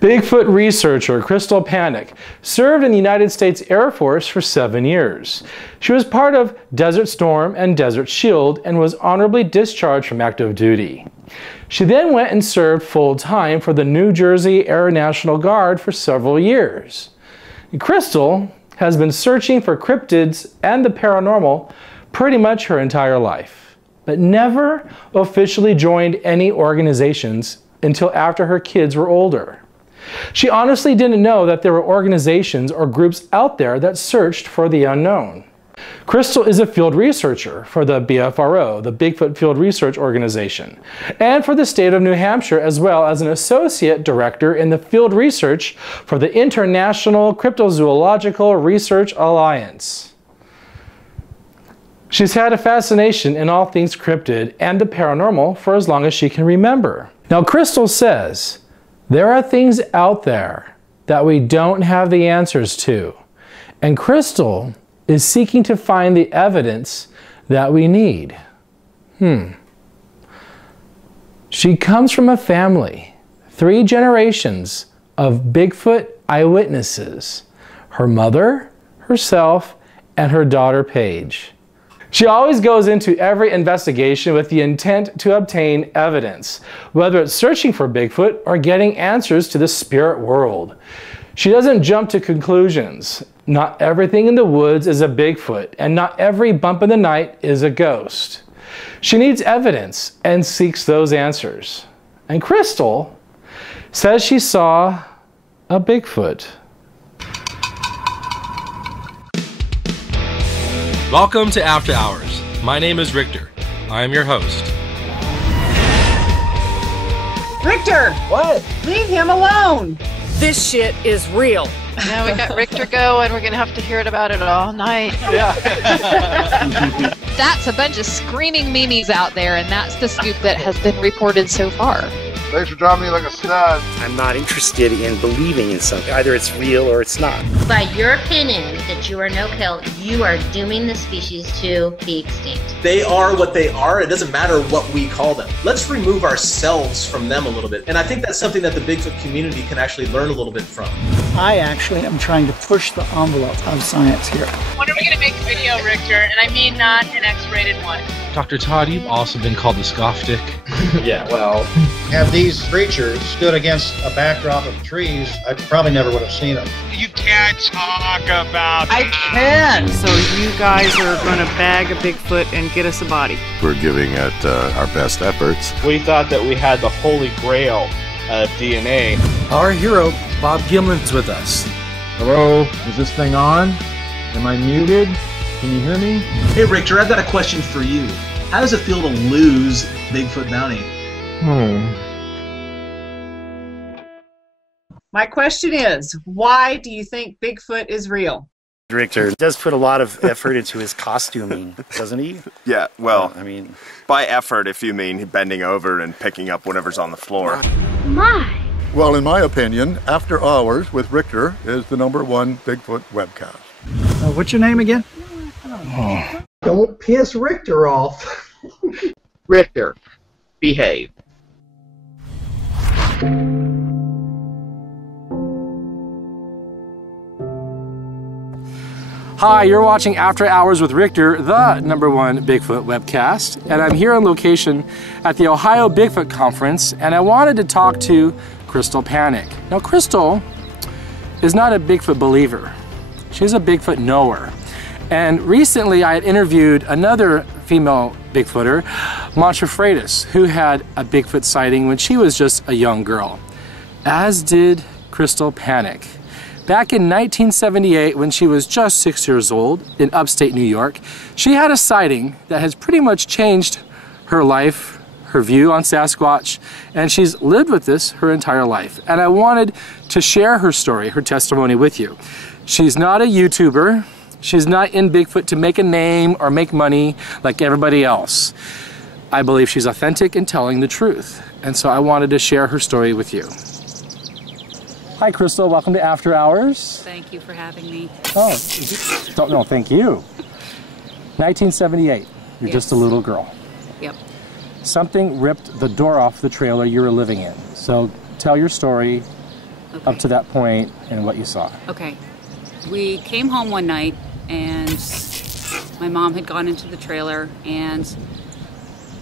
Bigfoot researcher Rictor Panek served in the United States Air Force for 7 years. She was part of Desert Storm and Desert Shield and was honorably discharged from active duty. She then went and served full-time for the New Jersey Air National Guard for several years. Crystal has been searching for cryptids and the paranormal pretty much her entire life, but never officially joined any organizations until after her kids were older. She honestly didn't know that there were organizations or groups out there that searched for the unknown. Crystal is a field researcher for the BFRO, the Bigfoot Field Research Organization, and for the state of New Hampshire, as well as an associate director in the field research for the International Cryptozoological Research Alliance. She's had a fascination in all things cryptid and the paranormal for as long as she can remember. Now, Crystal says, there are things out there that we don't have the answers to, and Crystal is seeking to find the evidence that we need. She comes from a family, 3 generations of Bigfoot eyewitnesses, her mother, herself, and her daughter Paige. She always goes into every investigation with the intent to obtain evidence, whether it's searching for Bigfoot or getting answers to the spirit world. She doesn't jump to conclusions. Not everything in the woods is a Bigfoot, and not every bump in the night is a ghost. She needs evidence and seeks those answers. And Crystal says she saw a Bigfoot. Welcome to After Hours. My name is Rictor. I am your host. Rictor! What? Leave him alone! This shit is real. Now we got Rictor going. We're going to have to hear about it all night. Yeah. That's a bunch of screaming memes out there, and that's the scoop that has been reported so far. Thanks for dropping me like a stud. I'm not interested in believing in something. Either it's real or it's not. By your opinion that you are no-kill, you are dooming the species to be extinct. They are what they are. It doesn't matter what we call them. Let's remove ourselves from them a little bit. And I think that's something that the Bigfoot community can actually learn a little bit from. I actually am trying to push the envelope of science here. When are we going to make a video, Rictor? And I mean not an X-rated one. Dr. Todd, you've also been called the scoff stick. Yeah, well, have these creatures stood against a backdrop of trees, I probably never would have seen them. You can't talk about I can! So you guys are going to bag a Bigfoot and get us a body. We're giving it our best efforts. we thought that we had the holy grail of DNA. Our hero, Bob Gimlin's with us. Hello, is this thing on? Am I muted? Can you hear me? Hey, Rictor, I've got a question for you. How does it feel to lose Bigfoot bounty? My question is, why do you think Bigfoot is real? Rictor does put a lot of effort into his costuming, doesn't he? Yeah, well, I mean, by effort, if you mean bending over and picking up whatever's on the floor. My! Well, in my opinion, After Hours with Rictor is the #1 Bigfoot webcast. What's your name again? Don't piss Rictor off. Rictor, behave. Hi, you're watching After Hours with Rictor, the #1 Bigfoot webcast, and I'm here on location at the Ohio Bigfoot Conference, and I wanted to talk to Crystal Panek. Now, Crystal is not a Bigfoot believer. She's a Bigfoot knower. And recently I had interviewed another female Bigfooter, Mantra Freitas, who had a Bigfoot sighting when she was just a young girl, as did Crystal Panek. Back in 1978, when she was just 6 years old in upstate New York, she had a sighting that has pretty much changed her life, her view on Sasquatch, and she's lived with this her entire life. And I wanted to share her story, her testimony with you. She's not a YouTuber. She's not in Bigfoot to make a name or make money like everybody else. I believe she's authentic in telling the truth. And so I wanted to share her story with you. Hi, Crystal. Welcome to After Hours. Thank you for having me. Oh, no, thank you. 1978. You're just a little girl. Yep. Something ripped the door off the trailer you were living in. So tell your story up to that point and what you saw. Okay. We came home one night and my mom had gone into the trailer and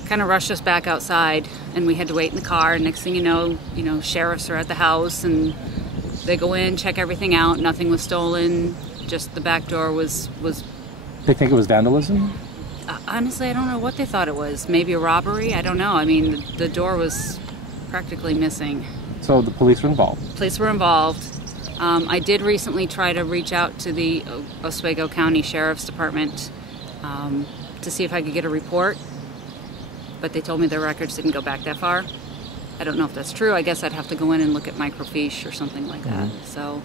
kind of rushed us back outside, and we had to wait in the car. And next thing you know, sheriffs are at the house and they go in, check everything out. Nothing was stolen. Just the back door was. They think it was vandalism? Honestly, I don't know what they thought it was. Maybe a robbery? I don't know. I mean, the door was practically missing. So the police were involved? Police were involved. I did recently try to reach out to the Oswego County Sheriff's Department to see if I could get a report, but they told me their records didn't go back that far. I don't know if that's true. I guess I'd have to go in and look at microfiche or something like that. So,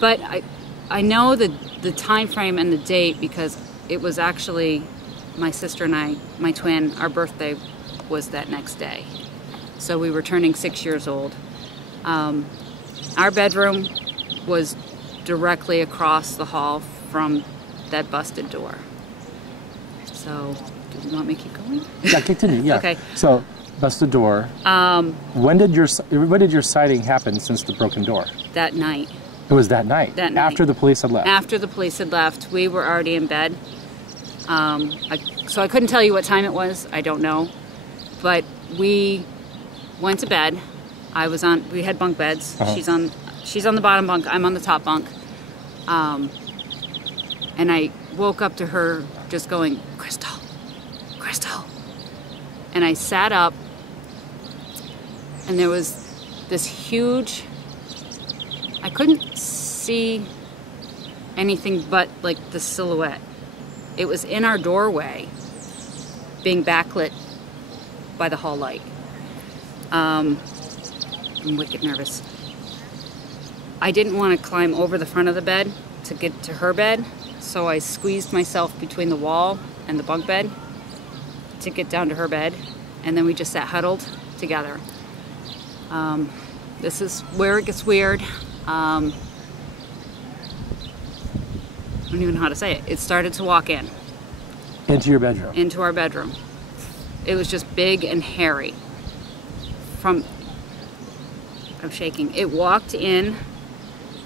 but I know the time frame and the date because it was actually my sister and I, my twin, our birthday was that next day. So we were turning 6 years old. Our bedroom was directly across the hall from that busted door. So, do you want me to keep going? Yeah, continue, yeah. Okay. So, busted door. When did your sighting happen since the broken door? That night. It was that night? That night. After the police had left? After the police had left. We were already in bed. So I couldn't tell you what time it was. I don't know. But we went to bed. We had bunk beds. She's on the bottom bunk. I'm on the top bunk. And I woke up to her just going, Crystal, Crystal. And I sat up, and there was this huge, I couldn't see anything but like the silhouette. It was in our doorway, being backlit by the hall light. I'm wicked nervous. I didn't want to climb over the front of the bed to get to her bed, so I squeezed myself between the wall and the bunk bed to get down to her bed, and then we just sat huddled together. This is where it gets weird. I don't even know how to say it. It started to walk in. Into your bedroom? Into our bedroom. It was just big and hairy. I'm shaking. It walked in,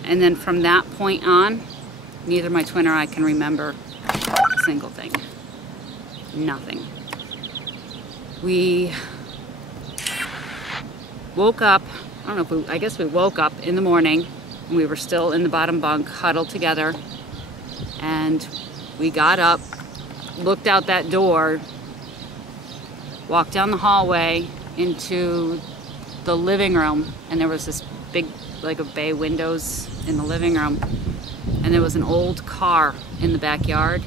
and then from that point on, neither my twin or I can remember a single thing. Nothing. We woke up, I guess we woke up in the morning, and we were still in the bottom bunk, huddled together, and we got up, looked out that door, walked down the hallway into the living room, and there was this big, like a bay windows in the living room, and there was an old car in the backyard,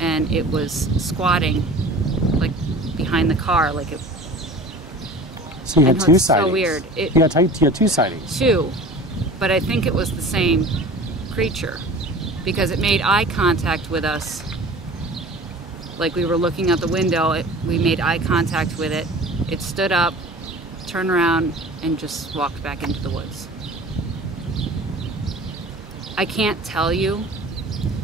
and it was squatting like behind the car, like it. So you had two sightings. So weird. You had two sightings. Two, but I think it was the same creature because it made eye contact with us. Like we were looking out the window, we made eye contact with it. It stood up, turned around, and just walked back into the woods. I can't tell you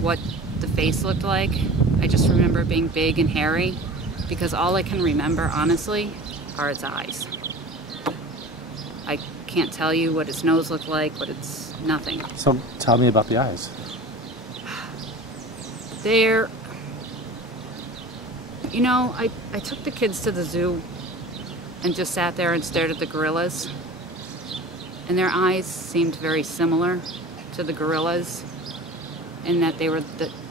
what the face looked like. I just remember it being big and hairy because all I can remember, honestly, are its eyes. I can't tell you what its nose looked like, but it's nothing. So tell me about the eyes. They're, you know, I took the kids to the zoo and just sat there and stared at the gorillas. And their eyes seemed very similar to the gorillas in that they were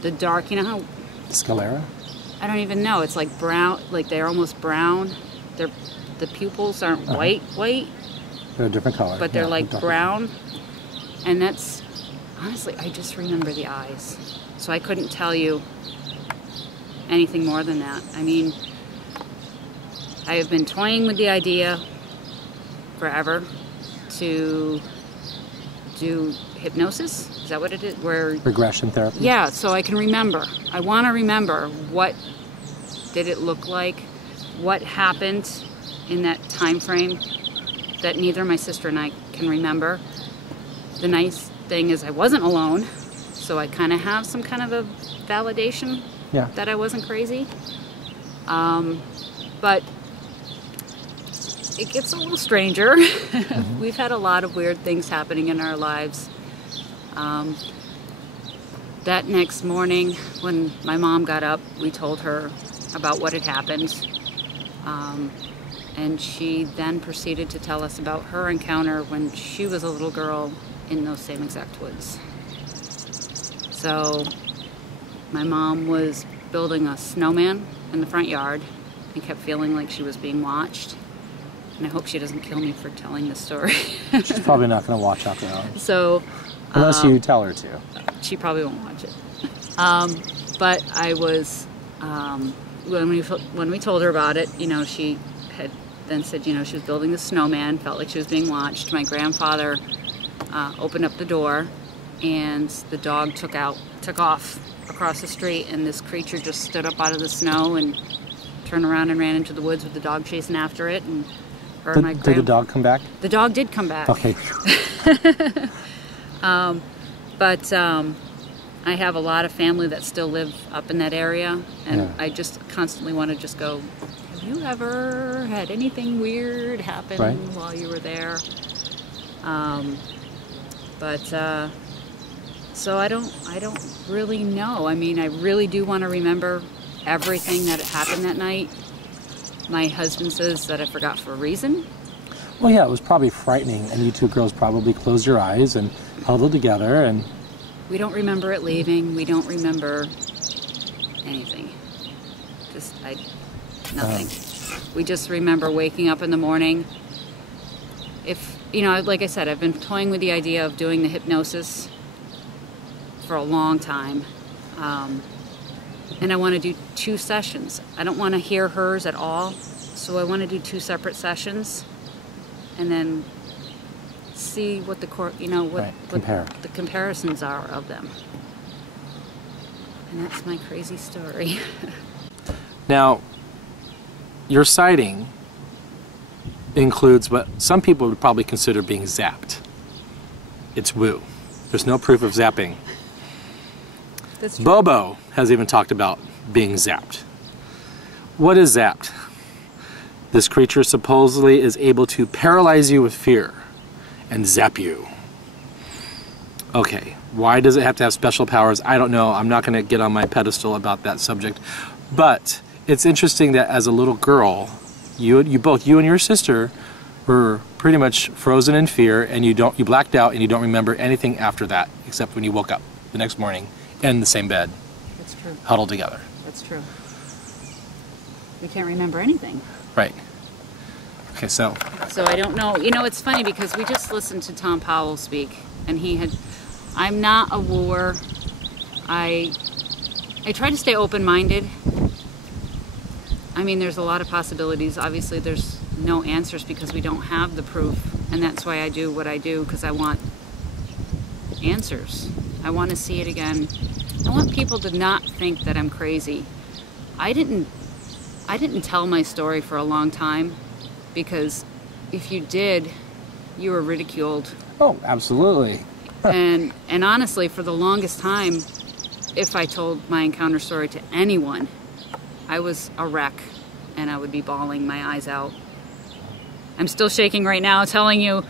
the dark, you know how... Sclera? I don't even know. It's like brown, like they're almost brown. The pupils aren't white. They're a different color. But they're like brown. And that's, honestly, I just remember the eyes. So I couldn't tell you anything more than that. I mean, I have been toying with the idea forever to do hypnosis. Is that what it is? Where regression therapy? Yeah, so I can remember. I want to remember what did it look like, what happened in that time frame that neither my sister and I can remember. The nice thing is I wasn't alone, so I kind of have some kind of a validation that I wasn't crazy. But it gets a little stranger. We've had a lot of weird things happening in our lives. That next morning, when my mom got up, we told her about what had happened. And she then proceeded to tell us about her encounter when she was a little girl in those same exact woods. So my mom was building a snowman in the front yard and kept feeling like she was being watched. And I hope she doesn't kill me for telling this story. She's probably not going to watch after hours. So, unless you tell her to. She probably won't watch it. But I was, when we told her about it, you know, she had then said, you know, she was building the snowman, felt like she was being watched. My grandfather opened up the door, and the dog took off across the street, and this creature just stood up out of the snow and turned around and ran into the woods with the dog chasing after it. And did the dog come back? The dog did come back. Okay. But I have a lot of family that still live up in that area, and I just constantly want to just go, have you ever had anything weird happen while you were there? So I don't really know. I mean, I really do want to remember everything that happened that night. My husband says that I forgot for a reason. Well, yeah, it was probably frightening, and you two girls probably closed your eyes and huddled together, and... We don't remember it leaving. We don't remember anything. Nothing. We just remember waking up in the morning. If, you know, like I said, I've been toying with the idea of doing the hypnosis for a long time. And I want to do 2 sessions. I don't want to hear hers at all, so I want to do 2 separate sessions, and then see what the the comparisons are of them. And that's my crazy story. Now, your sighting includes what some people would probably consider being zapped. It's woo. There's no proof of zapping. That's true. Bobo has even talked about being zapped. What is zapped? This creature supposedly is able to paralyze you with fear and zap you. Okay, why does it have to have special powers? I don't know. I'm not going to get on my pedestal about that subject. But it's interesting that as a little girl, you and your sister were pretty much frozen in fear, and you blacked out, and you don't remember anything after that, except when you woke up the next morning in the same bed. That's true. Huddled together. That's true. We can't remember anything. Right. Okay, so I don't know. You know, it's funny because we just listened to Tom Powell speak, and I'm not a wooer. I try to stay open-minded. I mean, there's a lot of possibilities. Obviously, there's no answers because we don't have the proof, and that's why I do what I do, because I want answers. I want to see it again. I want people to not think that I'm crazy. I didn't tell my story for a long time, because if you did, you were ridiculed. Oh, absolutely. and honestly, for the longest time, if I told my encounter story to anyone, I was a wreck, and I would be bawling my eyes out. I'm still shaking right now telling you,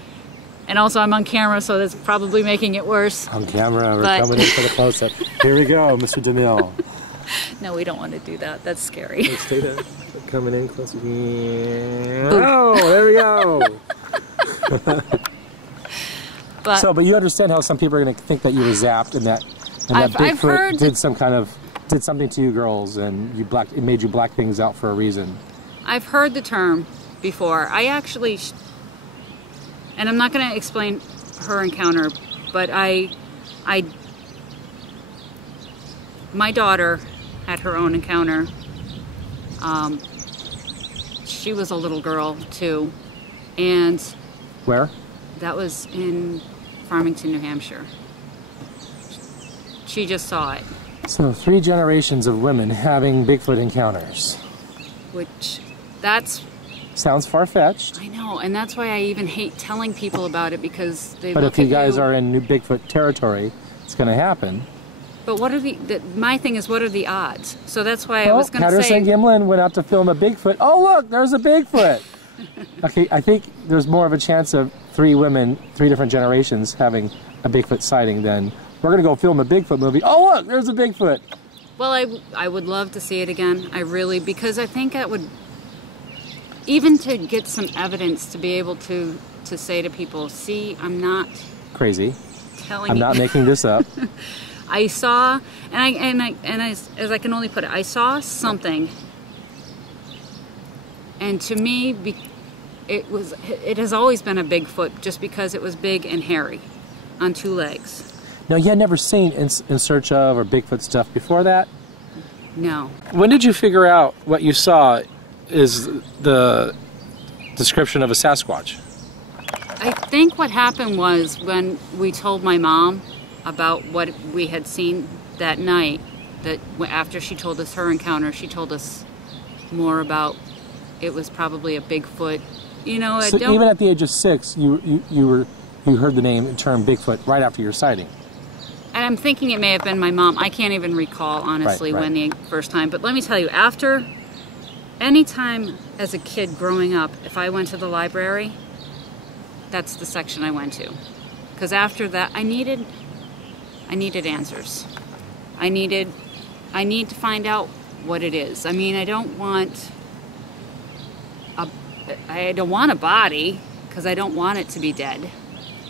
and also I'm on camera, so that's probably making it worse. On camera, we're coming in for the close-up. Here we go, Mr. DeMille. No, we don't want to do that. That's scary. Let's stay there. Coming in closer. Oh, there we go. But you understand how some people are going to think that you were zapped, and that Bigfoot did something to you girls, and it made you black things out for a reason. I've heard the term before. I actually, and I'm not going to explain her encounter, but my daughter had her own encounter. She was a little girl too, and where? That was in Farmington, New Hampshire. She just saw it. So 3 generations of women having Bigfoot encounters. Sounds far-fetched. I know, and that's why I even hate telling people about it, because they But if you guys are in new Bigfoot territory, it's going to happen. But what are my thing is, what are the odds? So that's why I was going to say... Patterson Gimlin went out to film a Bigfoot. Oh, look, there's a Bigfoot. Okay, I think there's more of a chance of 3 women, 3 different generations having a Bigfoot sighting than we're going to go film a Bigfoot movie. Oh, look, there's a Bigfoot. Well, I would love to see it again. I really, because I think that would, even to get some evidence to be able to say to people, see, I'm not crazy. I'm not making this up. I saw, and as I can only put it, I saw something, and to me, it has always been a Bigfoot just because it was big and hairy, on 2 legs. Now, you had never seen In Search Of or Bigfoot stuff before that? No. When did you figure out what you saw is the description of a Sasquatch? I think what happened was when we told my mom about what we had seen that night, that after she told us her encounter, she told us more about it was probably a Bigfoot. You know, so even at the age of 6, you heard the name term Bigfoot right after your sighting. And I'm thinking it may have been my mom. I can't even recall, honestly, right. when the first time. But let me tell you, after any time as a kid growing up, if I went to the library, that's the section I went to. Because after that, I needed answers. I need to find out what it is. I mean, I don't want a body, because I don't want it to be dead.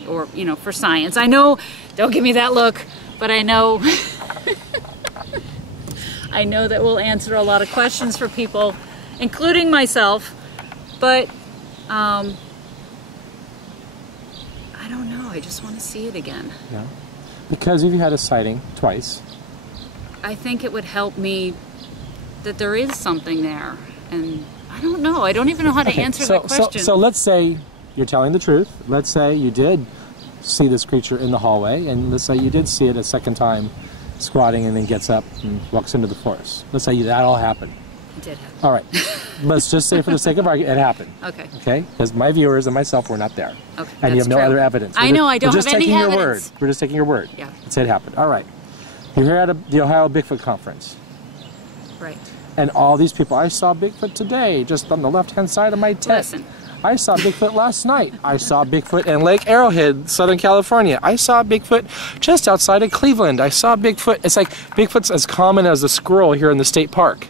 Or, you know, for science. I know, don't give me that look, but I know I know that will answer a lot of questions for people, including myself, but I don't know, I just want to see it again. Yeah. Because if you had a sighting twice, I think it would help me that there is something there, and I don't know, I don't even know how to answer that question. So let's say you're telling the truth. Let's say you did see this creature in the hallway, and let's say you did see it a second time squatting and then gets up and walks into the forest. Let's say that all happened. It did happen. All right. Let's just say for the sake of argument, it happened. Okay. Okay? Because my viewers and myself were not there. Okay. And you have no other evidence. I know, I don't have any evidence. Your word. We're just taking your word. Yeah. Let's say it happened. All right. You're here at the Ohio Bigfoot Conference. Right. And all these people, I saw Bigfoot today, just on the left-hand side of my tent. Listen. I saw Bigfoot last night. I saw Bigfoot in Lake Arrowhead, Southern California. I saw Bigfoot just outside of Cleveland. I saw Bigfoot. It's like Bigfoot's as common as the squirrel here in the state park.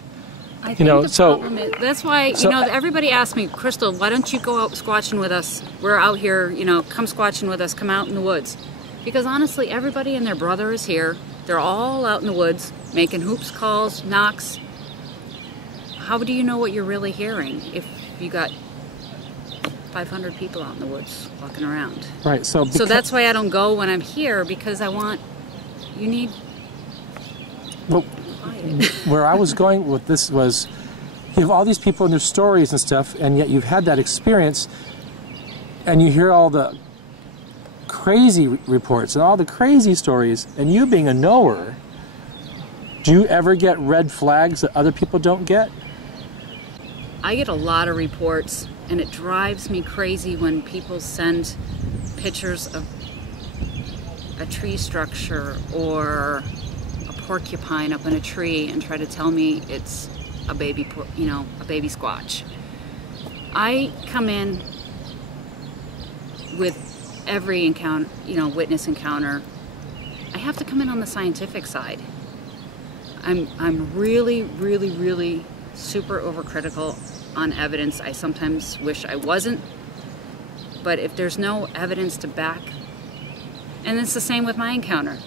I think the problem is, that's why, you know, everybody asks me, Crystal, why don't you go out squatching with us? We're out here, you know, come squatching with us, come out in the woods. Because honestly, everybody and their brother is here. They're all out in the woods, making hoops calls, knocks. How do you know what you're really hearing if you got 500 people out in the woods walking around? Right. So that's why I don't go when I'm here, because you need. Well, where I was going with this was, you have all these people and their stories and stuff, and yet you've had that experience, and you hear all the crazy reports and all the crazy stories, and you being a knower, do you ever get red flags that other people don't get? I get a lot of reports, and it drives me crazy when people send pictures of a tree structure or a porcupine up in a tree and try to tell me it's a baby, a baby squatch. I come in with every encounter, witness encounter. I have to come in on the scientific side. I'm really, really, really super overcritical on evidence. I sometimes wish I wasn't, but if there's no evidence to back, and it's the same with my encounter.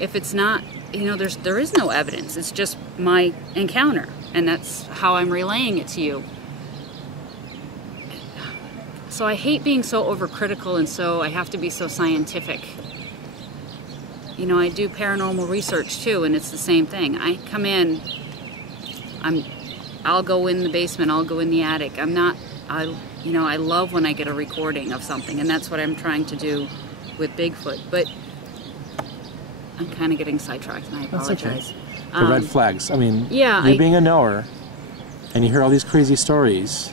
If it's not, there is no evidence. It's just my encounter, and that's how I'm relaying it to you. So I hate being so overcritical, and so I have to be so scientific. I do paranormal research too, and it's the same thing. I come in, I'll go in the basement, I'll go in the attic. I love when I get a recording of something, and that's what I'm trying to do with Bigfoot. But I'm kind of getting sidetracked, and I apologize. That's okay. The red flags. I mean, yeah, you being a knower, and you hear all these crazy stories,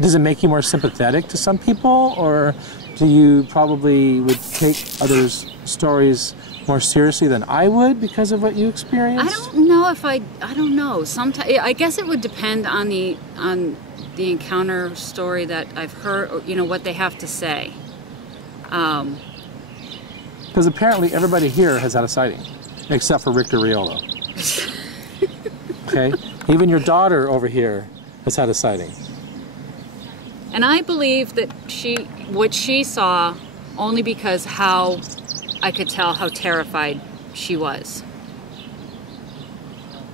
does it make you more sympathetic to some people, or do you probably would take others' stories more seriously than I would because of what you experienced? I don't know if I don't know. Sometimes I guess it would depend on the encounter story that I've heard, or, you know, what they have to say. Because apparently everybody here has had a sighting, except for Rictor Riolo. Okay? Even your daughter over here has had a sighting. And I believe that what she saw only because how I could tell how terrified she was.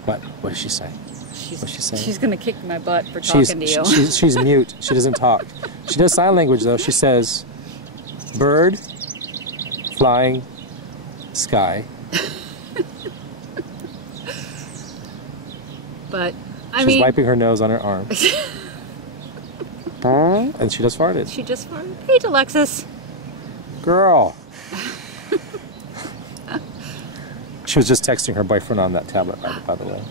What did she say? What's she saying? She's going to kick my butt for talking to you. She's mute. She doesn't talk. She does sign language, though. She says, bird, flying, sky. But, She's wiping her nose on her arm. And she just farted. She just farted. Hey, Alexis. Girl. She was just texting her boyfriend on that tablet, by the way.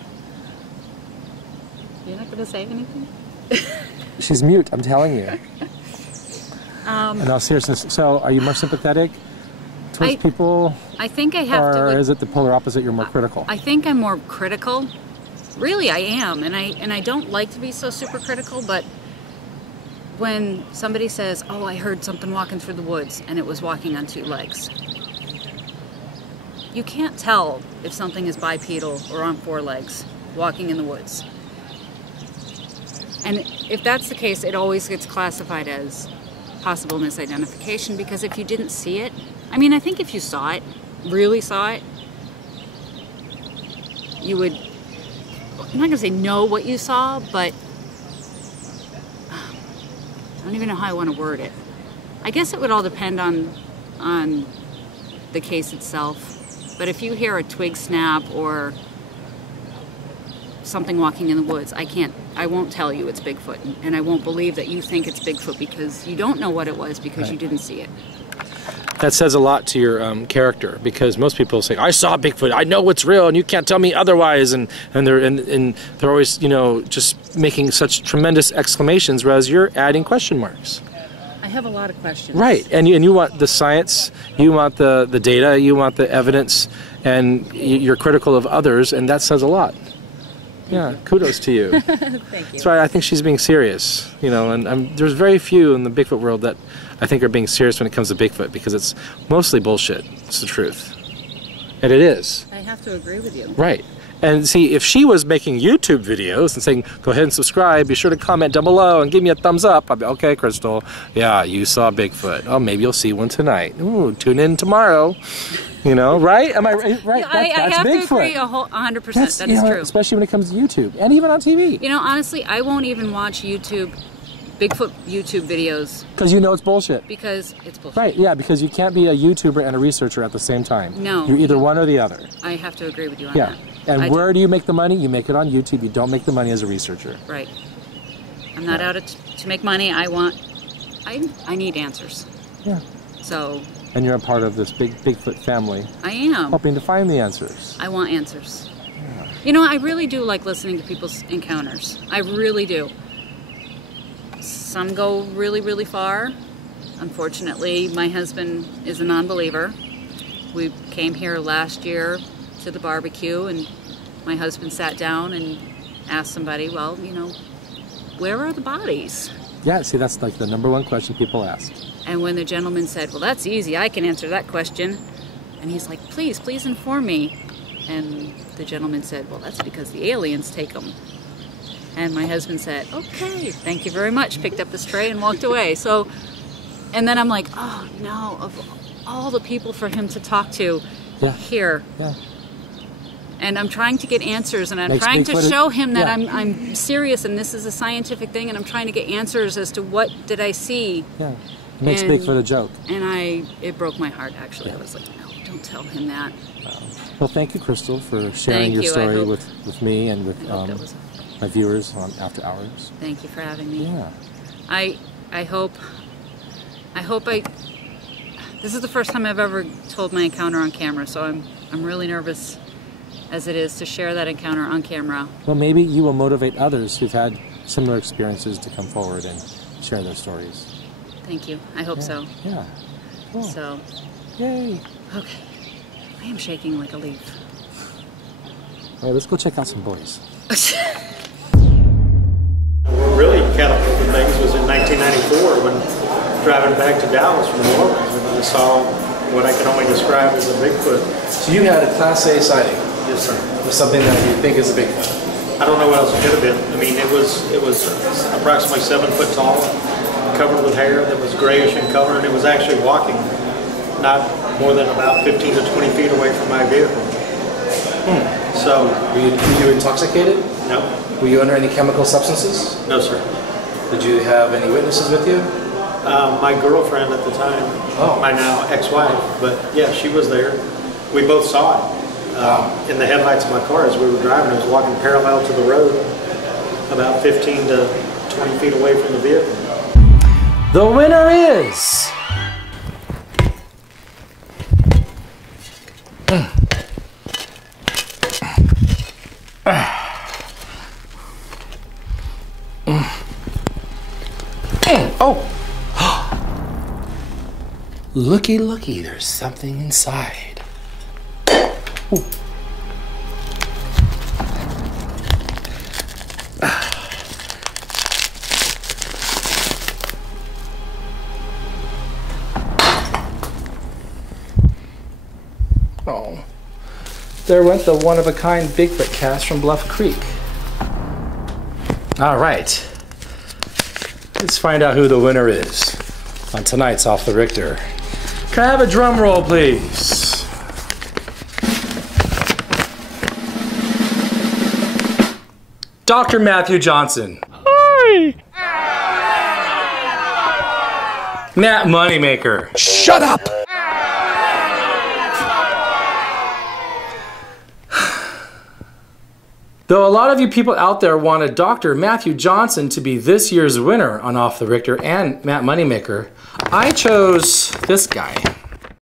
You're not going to say anything? She's mute, I'm telling you. In all seriousness, so are you more sympathetic towards people? I think I have to. Or is it the polar opposite, you're more critical? I think I'm more critical. Really, I am. And I don't like to be so super critical, but when somebody says, oh, I heard something walking through the woods, and it was walking on 2 legs. You can't tell if something is bipedal or on 4 legs, walking in the woods. And if that's the case, it always gets classified as possible misidentification, because if you didn't see it, I mean, I think if you saw it, really saw it, you would, I'm not gonna say know what you saw, but I don't even know how I want to word it. I guess it would all depend on the case itself. But if you hear a twig snap or something walking in the woods, I won't tell you it's Bigfoot, and I won't believe that you think it's Bigfoot because you don't know what it was because you didn't see it. That says a lot to your character, because most people say, I saw Bigfoot, I know it's real, and you can't tell me otherwise, and they're always, you know, just making such tremendous exclamations, whereas you're adding question marks. I have a lot of questions. Right, and you want the science, you want the data, you want the evidence, and you're critical of others, and that says a lot. Yeah, kudos to you. Thank you. That's right, I think she's being serious, you know, and there's very few in the Bigfoot world that I think are being serious when it comes to Bigfoot, because it's mostly bullshit. It's the truth. And it is. I have to agree with you. Right. And see, if she was making YouTube videos and saying, go ahead and subscribe, be sure to comment down below and give me a thumbs up, I'd be, okay, Crystal, yeah, you saw Bigfoot. Oh, maybe you'll see one tonight. Ooh, tune in tomorrow. You know, right? Am I right? I have Bigfoot. to agree 100%. That is true. Especially when it comes to YouTube and even on TV. You know, honestly, I won't even watch Bigfoot YouTube videos. Because you know it's bullshit. Because it's bullshit. Right, yeah, because you can't be a YouTuber and a researcher at the same time. No. You're either one or the other. I have to agree with you on that. And where do you make the money? You make it on YouTube. You don't make the money as a researcher. Right. I'm not out to make money. I need answers. Yeah. So. And you're a part of this big Bigfoot family. I am. Hoping to find the answers. I want answers. Yeah. You know, I really do like listening to people's encounters. I really do. Some go really, really far. Unfortunately, my husband is a non-believer. We came here last year to the barbecue, and my husband sat down and asked somebody, well, you know, where are the bodies? Yeah, see, that's like the #1 question people ask. And when the gentleman said, well, that's easy, I can answer that question. And he's like, please inform me. And the gentleman said, well, that's because the aliens take them. And my husband said, okay, thank you very much, picked up his tray and walked away. So, and then I'm like, oh no, of all the people for him to talk to here. Yeah. And I'm trying to get answers, and I'm trying to show him that I'm serious, and this is a scientific thing, and I'm trying to get answers as to what did I see. Yeah. It makes Bigfoot a joke. And it broke my heart, actually. Yeah. I was like, no, don't tell him that. Well, thank you, Crystal, for sharing your story with me and with my viewers on After Hours. Thank you for having me. Yeah. I hope this is the first time I've ever told my encounter on camera, so I'm really nervous as it is to share that encounter on camera. Well, maybe you will motivate others who've had similar experiences to come forward and share their stories. Thank you. I hope so. Yeah. Cool. So. Yay. Okay. I am shaking like a leaf. All right, let's go check out some boys. We're really catapulted things was in 1994 when driving back to Dallas from New Orleans, and I saw what I can only describe as a Bigfoot. So you had a Class A sighting? Yes, sir. Of something that you think is a Bigfoot? I don't know what else it could have been. I mean, it was approximately 7 foot tall, covered with hair that was grayish in color, and it was actually walking not more than about 15 to 20 feet away from my vehicle. So, were you intoxicated? No. Were you under any chemical substances? No, sir. Did you have any witnesses with you? My girlfriend at the time, my now ex-wife, but yeah, she was there. We both saw it in the headlights of my car as we were driving. I was walking parallel to the road, about 15 to 20 feet away from the vehicle. The winner is... Oh! Looky, looky, there's something inside. Ooh. Oh. There went the one-of-a-kind Bigfoot cast from Bluff Creek. All right. Let's find out who the winner is on tonight's Off the Richter. Can I have a drum roll, please? Dr. Matthew Johnson. Hi! Matt Moneymaker. Shut up! Though a lot of you people out there wanted Dr. Matthew Johnson to be this year's winner on Off the Richter and Matt Moneymaker, I chose this guy.